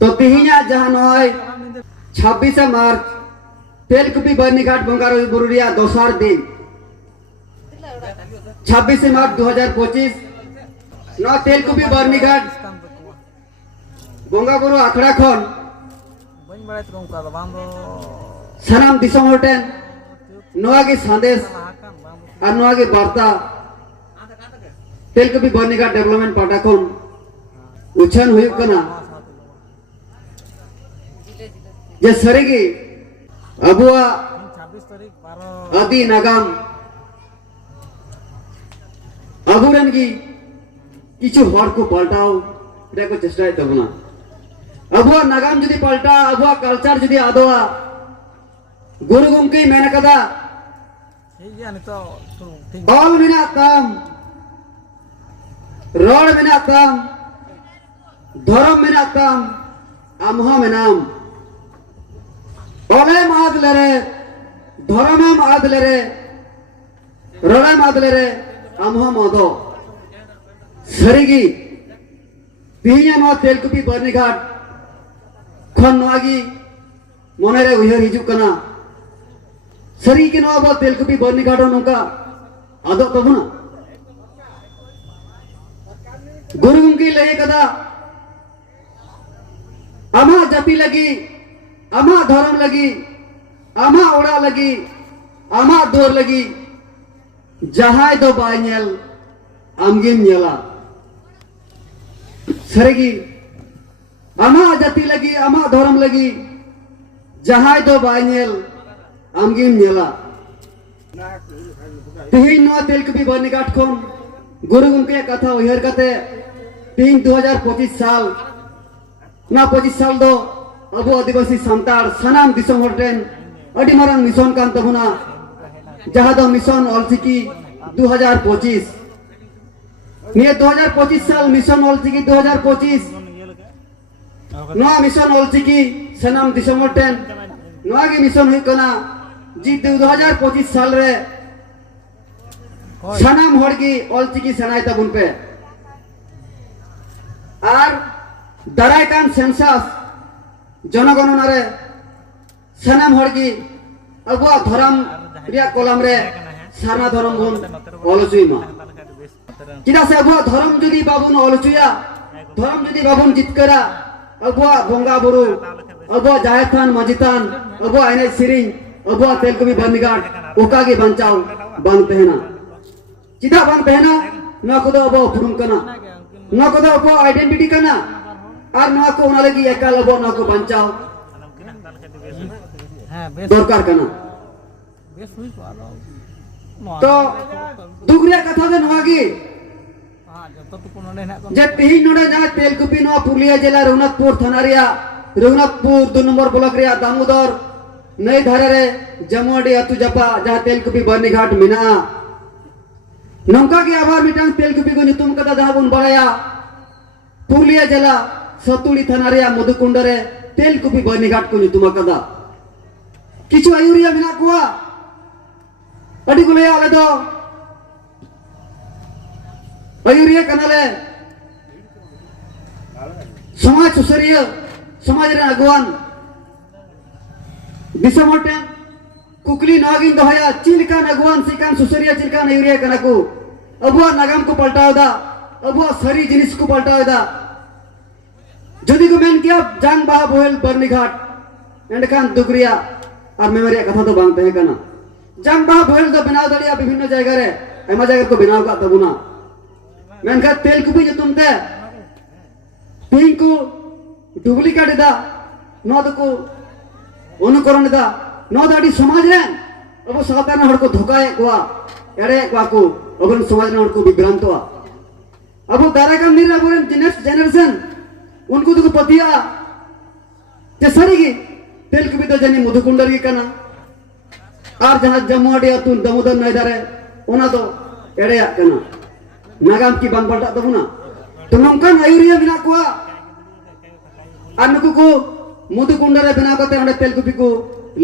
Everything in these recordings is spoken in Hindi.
तो तिहिना जहां नय 26 मार्च तेलकुपी बर्नीघाट बंगारो बुरुरिया दोसार दिन 26 मार्च 2025 न तेलकुपी बर्नीघाट बंगा बुरु आखड़ा खन सानाम दिसम हटेन नोआगे संदेश और नोआगे वार्ता तेलकुपी बर्नीघाट डेवलपमेंट पाटा खन उछन हुयुग कना जे सरीगी अबुआ आदि नागाम अबुरन की किछु हर को पलटाओ रे को चेष्टा तबना अबुआ नागाम जदि पलटा अबुआ कल्चर जदि आदोआ गुरु गमके मेन कदा ऑल मेना ताम रोड मेना ताम धर्म मेना ताम आमहा मेनाम ओले माद लेरे धर्म माद लेरे रोडे माद लेरे आमहा मादो सरीगी तिहिना नो तेलकुपी बर्नीघाट खन नोआगी मोनेरे उयहर हिजुक कना सरी के नो बो तेलकुपी बर्नीघाट नोका आदो तबना गुरु गमके लय कदा आमा जाति लगी आमा धर्म लगी आमा ओड़ा लगी आमा दोर लगी जहाय दो बायनेल आमगिम नेला सरेगी आमा जाति लगी आमा धर्म लगी जहाय दो बायनेल आमगिम नेला तिहिन नो तेलकुपी बर्नीघाट खन गुरु गमके कथा उयहर कते तिहिन 2025 साल ना 25 साल दो अबो आदिवासी सांतार सानाम दिसम हटेन अडी मारांग मिशन कान तबना जहां दो मिशन ऑलचिकी 2025 निये 2025 साल मिशन ऑलचिकी 2025 नोआ मिशन ऑलचिकी सानाम दिसम हटेन नोआ के मिशन हुई कना जी 2025 साल रे सानाम हड़गी ऑलचिकी सनाय तबुन पे आर दाराय कान सेंसास जनगणना रे सानाम हड़गी अबुआ धर्म रिया कलम रे सारना धर्म बन अलचुइमा किदा से अबुआ धर्म जदि बाबुन अलचुया धर्म जदि बाबुन जितकरा अबुआ बंगा बुरु अबुआ जायथान मजितान अबुआ एने सिरिंग अबुआ तेलकुपी बर्नीघाट ओका के बंचाव बंग तहना चिदा बंग तहना न को दो अबुआ पुरुम कना न को दो अबुआ आइडेंटिटी कना और नवा को उना लगी एकाल अबो न को बंचाओ दरकार कना तो दुगरिया कथा दे नवागी जे तिहिन नोडे जा तेलकुपी नवा पुरुलिया जिला रघुनाथपुर थाना रिया रघुनाथपुर 2 नंबर ब्लॉक रिया दामोदर नई धारे रे जमुआडी अतु जपा जहां तेलकुपी बर्नीघाट मिना नंका के आबार मिटांग तेलकुपी को नितुम कदा जहां बन बड़ाया पुरुलिया जिला सतुड़ी थाना रे मधुकुंड रे तेलकुपी बर्नीघाट को नितुम कदा किछु आयुरिया मिना कुआ अडी को लया आले दो आयुरिया कनाले समाज सुसरिया समाज रे अगवान दिसमटे कुकली नागिन दोहया चिलकान अगवान सिकान सुसरिया चिलकान आयुरिया कना को अबुआ नागाम को पलटावदा अबुआ सरी जिनिस को पलटावदा जदि को मेन किया जांग बाहा बोहेल बर्नीघाट एंडकान दुगरिया और मेमोरिया कथा तो बांग तहे कना जांग बाहा बोहेल दो बनाव दड़िया विभिन्न जगह रे एमा जगह को बनाव का तबुना मेनका तेलकुपी जतुमते पिंक को डुप्लीकेट दा नो दको अनुकरण दा नो दाडी समाज रे अब सावताना हड़ को धोकाए कोआ एड़े कोआ को अबन समाज रे हड़ को विभ्रांतवा अब दाराकाम निरा बोरेन नेक्स्ट जनरेशन उनको तो पतिया ते सरीगी तेलकुपी तो जनी मधुकुंडर की कना और जहां जमुआडी अतु दामोदर नैदारे ओना तो एड़ेया कना नागाम की बांग पलटा तबुना तो नंकन आयुरिया बिना कोआ और नुकु को मधुकुंड रे बिना कते ओंडे तेलकुपी को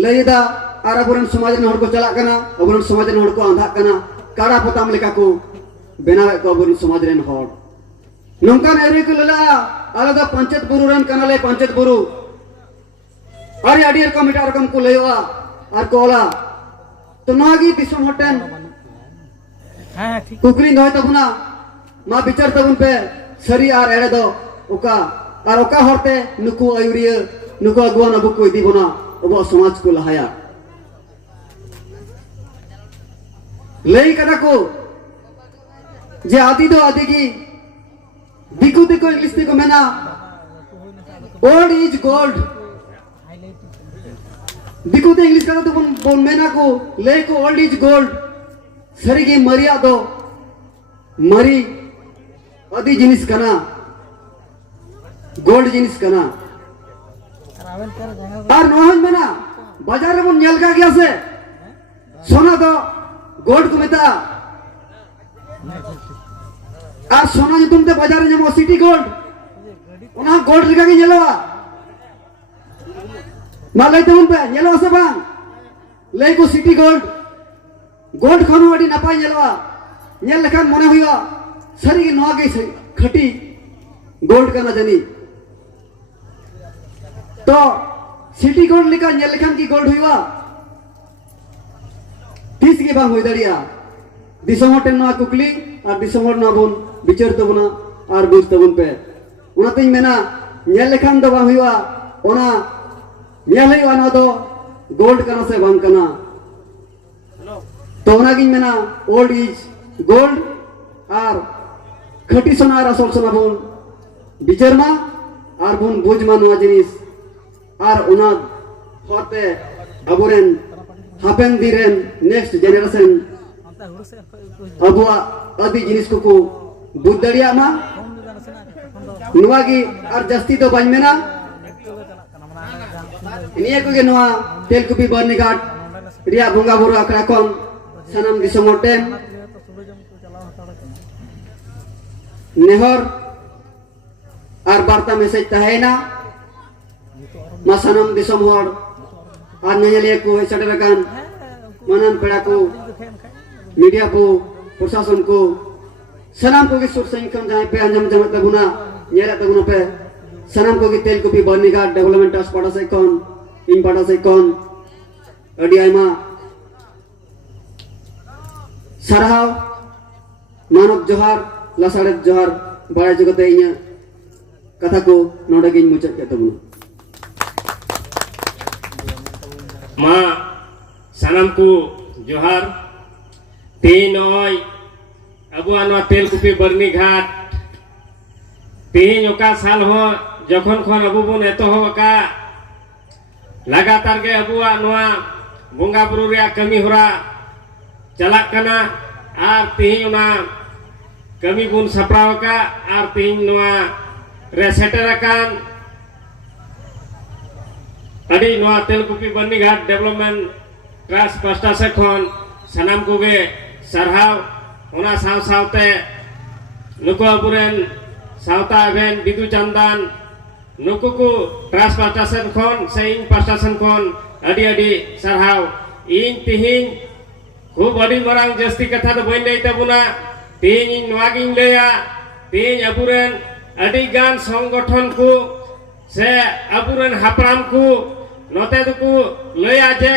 लयदा और अबरन समाज रे हड़ को चला कना अबरन समाज रे हड़ को आंधा कना काड़ा पताम लेका को बनावे को अबरन समाज रे हड़ नंकन आयुरिया को लला आले दो पंचायत बुरु रन कनाले पंचायत बुरु अरे अड़ी रकम इटा रकम को लयोआ और कोला तो नागी दिसम हटन हाँ ठीक कुकली नय तबुना मा विचार तबुन पे सरी आर एड़े दो ओका और ओका हरते नुकु आयुरिया नुकु अगुवान अबु को इदी बना अब समाज को लहाया लई कदा को जे आदि दो आदि की दिकु दिकु इंग्लिश दिकु मेना ओल्ड इज गोल्ड दिकु दे इंग्लिश कदा तो बोल मेना को ले को ओल्ड इज गोल्ड सरी की मरिया दो मरी आदि जिनिस कना गोल्ड जिनिस कना और नोहन मेना बाजार में मुन नेल का गया से सोना दो गोल्ड को मेता और सोना जो तुमते बाजार में जमो सिटी गोल्ड उन्हां गोल्ड लिखा के नेलवा ना लेते उन पे नेलवा से बांग ले को सिटी गोल्ड गोल्ड खानो अड़ी नपाई नेलवा नेल लेखान मने हुआ सरी के नोआ के खटी गोल्ड का न जानी तो सिटी गोल्ड लिखा नेल लेखान की गोल्ड हुआ तीस के बांग हुई दड़िया दिसमोर टेन नोआ कुकली और दिसमोर ना बोन बिचार तबना और बुझ तबन पे उनातेኝ मेना नेल लेखान दो बांग हुआ ओना नेल हुआ ना दो गोल्ड कना से बांग कना तो ओनागिኝ मेना ओल्ड इज गोल्ड और खटी सोना और असल सोना बोन बिचार मा और बोन बुझ मा नोआ जिनिस और उना होते अबुरेन happen Diren next generation Abua आदि जिनिस को बुझ दड़िया मा नुआ की और जस्ती तो बाñ मेना निया को के नुआ तेलकुपी बरनी घाट रिया बोंगा बुरु आखड़ा कोन सनम दिसमोर टेन नेहर और वार्ता मैसेज तहेना मा सनम दिसम हर और नेलिया को सेटरकान मनन पेड़ा को मीडिया को प्रशासन को सनाम को की सुर संख्यन जहाँ पे अंजम जमत तबुना नेरा तबुना पे सनाम को की तेल को भी बरनी घाट डेवलपमेंट ट्रस्ट पाटा से कौन इन पाटा से कौन अडियाई मा सरहाव मानव जोहार लासाड़े जोहार बड़ा जगते इन्या कथा को नोडे गिन मुचात के तबुना मा सनाम को जोहार तीन ओय अबुआ तेलकुपी बरनी घाट तीन ओका साल हो जखन खन अबु बन एतोहब का लगातार के अबुआ बोंगा बुरु रे कमी होरा चलाक कना और तीन ओना कमी बुन सपराव का और तीन नोआ रे सेटरकान अड़ी नोआ तेलकुपी बरनी घाट डेवलपमेंट ट्रस्ट पास्टा से खन सनाम को गे सरहाव ओना साव सावते नुको अबुरेन सावता एवेन बिदु चंदन नुको को ट्रस्ट पास्टा से खन से इन पास्टा से खन अड़ी अड़ी सरहाव इन तिहिन खूब अड़ी मरांग जस्ती कथा तो बइन लई तबुना तीन इन नोआगिन लेया तीन अबुरेन अड़ी गान संगठन को से अबुरेन हापराम को नोते को लया जे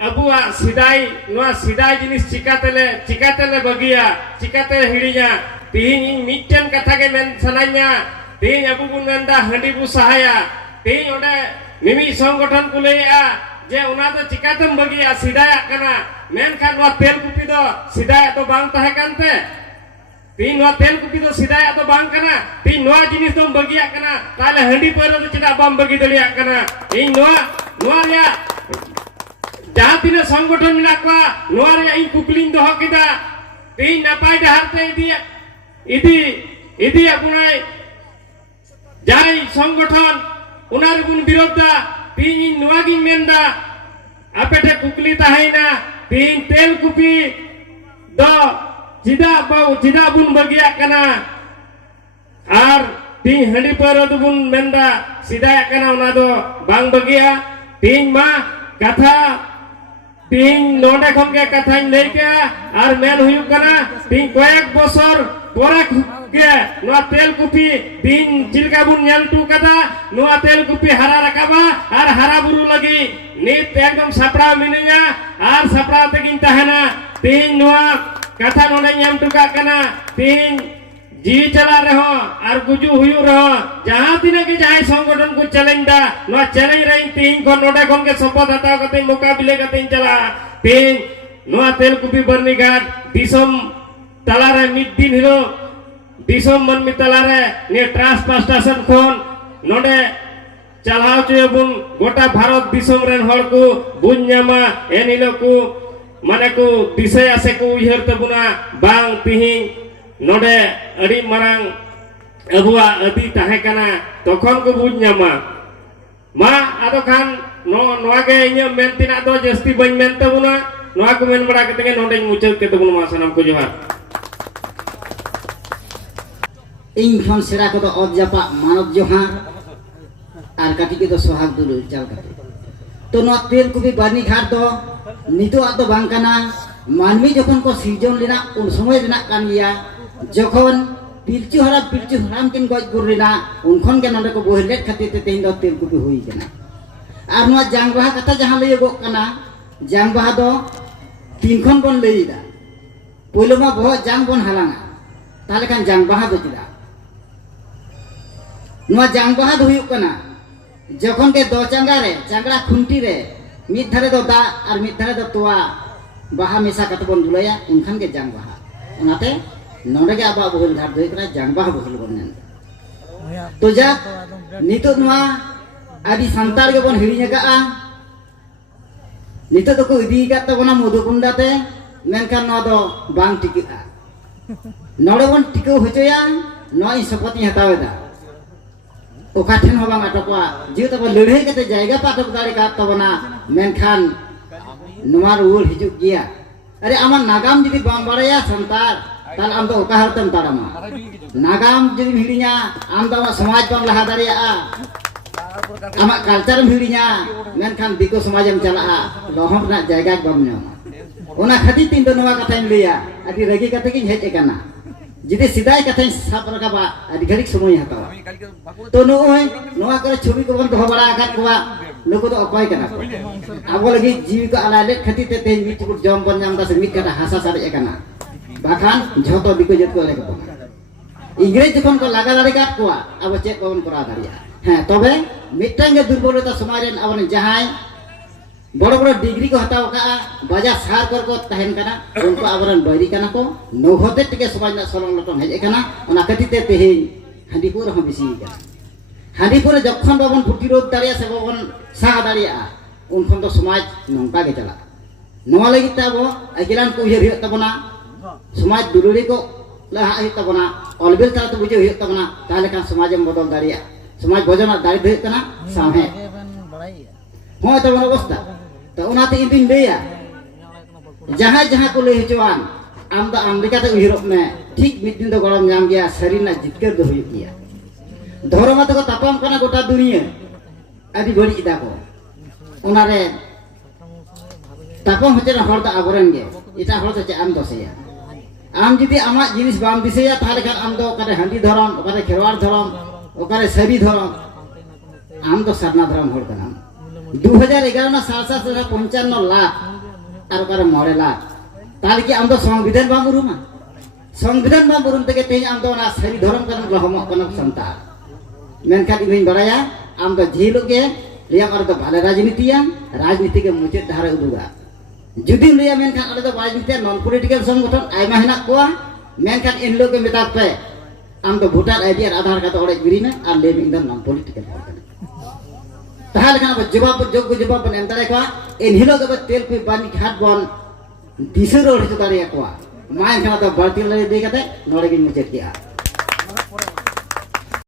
अबुआ सिदाई नोआ सिदाई जिनिस चिकातेले बगिया चिकाते हिड़िया तीन इन मिटन कथा के मेन सनाइया तीन अबु बुन मेंदा हंडी बु सहाया तीन ओडे मिमी संगठन को लेया जे उना तो चिकातेम बगिया सिदाया कना मेनखान नोआ तेलकुपी दो सिदाया तो बांग ताहे कानते तीन नोआ तेलकुपी दो सिदाया तो बांग कना तीन नोआ जिनिस तो बगिया कना ताले हंडी पर तो चिदा बाम बगी दलिया कना इन नोआ रिया जहाँ तीन संगठन मिला को नोआ रे इन कुकलिन दो किदा तीन नपाय डहारते इदी इदी अपुनाय जाय संगठन उनार गुण विरोधा तीन इन नोआ गिन मेंदा अपेटे कुकली ताहाइना तीन तेलकुपी दो जिदा बुन बगिया कना और तीन हंडी पर बुन मेंदा सिदाया कना उना दो बांग बगिया तीन मा कथा तीन नोडे खन के कथा लई के और मेन हुयु कना तीन कयेक बছর পরে गे नोआ तेलकुपी दिन चिलका बुन नेल टू कदा नोआ तेलकुपी हरा रकाबा और हरा बुरु लगी नित एकदम सपड़ा मिनेगा और सपड़ा तकिन तहना तीन नोआ कथा नोडे ᱧᱟᱢ टुका कना तीन जी चला रहो और गुजु हुयु रहो जहां तिना के जहां संगठन को चैलेंज दा नोआ चैलेंज रही तीन को नोडे कोन के शपथ हताव कते मुकाबले कते चला तीन नोआ तेलकुपी बर्नी घाट दिसम तलारे मिद दिन हिलो दिसम मनमी तलारे ने ट्रांसफर स्टेशन खोन नोडे चलाव चुबुन गोटा भारत दिसम रेन हर को बुन ᱧᱟᱢᱟ एन हिलो को माने को दिसया से को उयहर तबुना बांग तिहिं नोडे अड़ी मारांग अबुआ अदी ताहे कना तखन को बुझ ᱧᱟᱢᱟ मा आदो खान नोआ के इᱧ मेनतिना दो जस्ती बन मेन तबुना नोआ को मेन बड़ा कते नोडे मुचाद के तबुना मा सनम को जोहार इन खन सेरा को तो अब जापा मानव जोहार और काटी के तो सोहाग दुलु चल कते तो नोआ तेलकुपी बर्नी घाट दो नितो आदो बांग कना मानवी जखन को सिरजन लेना उन समय लेना कान गया जखन पिलचु हराम किन गज गुर लेना उनखन के नंदे को बोहलेट खातिर ते तेन दो तेलकुपी हुई कना और नोआ जांगबाहा कथा जहां लय गो कना जांगबाहा दो तीन खन बन लईदा पहले मा बहुत जांग बन हालांगा ताले खान जांगबाहा दो चिदा नोआ जांगबाहा दो हुई कना जखन के दो चांगड़ा खुंटी रे मिद धारे दो दा और मिद धारे दो तोआ बाहा मेसा कते बन दुलाया उनखान के जांग बाहा उनाते नोडे के आबा बोहल घाट दोय करा जांग बाहा बोहल बन नेन तो जा नितो नोआ आदि संतार के बन हिरिnya का नितो तो को इदी का तबना मधुकुंडा ते मेनखान नोआ दो बांग टिकिआ नोडे बन टिको होचोया नोआ इ सपति हतावेदा ओका ठेन हो बांग अटकवा जे तब लड़ाई कते जायगा पाटक दारे का तबना मेनखान नोआ रुल हिजुक गिया अरे आमा नागाम जदि बाम बाड़ाया संतार ताल आम दो ओका हरतम तारामा नागाम जदि हिड़िया आम दो समाज बाम लहा दारिया आमा कल्चर हिड़िया मेनखान दिको समाजम चला लोहम ना जायगा बाम ᱧᱟᱢᱟ ओना खातिर तीन दो नोआ कथाइन लिया आदि रगी कते किन हेज एकाना जिदे सिदाय कथाइन साब रकाबा आदि घड़िक समय हतावा तो नोय नोआ करे छवि को बन दो बड़ा आकात कोवा लोको तो अपाय कना आबो लगी जीव को आलाले खातिर ते ते मिट को जम बन ᱧᱟᱢ दा से मिट कटा हासा सारे एकाना बाखान झोतो दिको जत को लेको इंग्रेज जखन को लागा दारे काट कोवा अब चेक बन करा दारिया हां तबे मिटटांग के दुर्बलता समाज रेन अबन जहाय बड़ बड़ डिग्री को हताव का बाजा सार कर को तहन कना उनको आवरन बैरी कना को नोहते टिके समाज ना सलंग लटन हेज कना ओना कतिते तेहे हांडीपुर हम बिसी का हांडीपुर जखन बाबन प्रतिरोध दारिया से बाबन सा दारिया उनखन तो समाज नंका के चला नोआ लगी ताबो अगिलान को उयहर हियो तबना समाज दुलुरी को लहा हियो तबना अलबेल तला तो बुझे हियो तबना ताले का समाज में बदल दारिया समाज भोजना दारि दे कना सामहे हो तबन अवस्था तो उनाते इंदिन लेया जहां जहां को ले हिचवान आम दा अमेरिका ते उहिरोप में ठीक मिद दिन दो गरम नाम गया शरीरना जितकर दो हुई गया धर्म तो तापम कना गोटा दुनिया आदि बड़ी इदा को उनारे तापम होचे हर दा आबरन गे इटा हर तो आम दोसेया आम जदि आमा जिनिस बाम दिसेया ताले खान आम दो ओकारे हांडी धरम ओकारे खेरवार धरम ओकारे सरी धरम आम तो सरना धरम हर कना 2011 ना 55 लाख और ओकारे 9 लाख ताले कि आम दो संविधान बाम उरुमा संविधान बाम उरुम तके तेज आम दो ना सरी धरम कन लहम कन संतार मेनखान इबिन बड़ाया आम दो झेलो के लिया और तो भाले राजनीति के मुचाद धारे उदुगा जुदी लिया मेनखान अरे तो राजनीति नॉन पॉलिटिकल संगठन आयमा हेना कोआ मेनखान इन लोग के मेता पे आम तो वोटर आईडी और आधार कार्ड ओड़े गिरी में और ले में नॉन पॉलिटिकल ताहले खान जवाब जोग जवाब बन एंतारे कोआ इन हिलो के तेल पे बानी घाट बन दिसरो हिजु दारिया कोआ मायन खान तो बाल्टी ले दे कते नोरे गिन मुचाद किया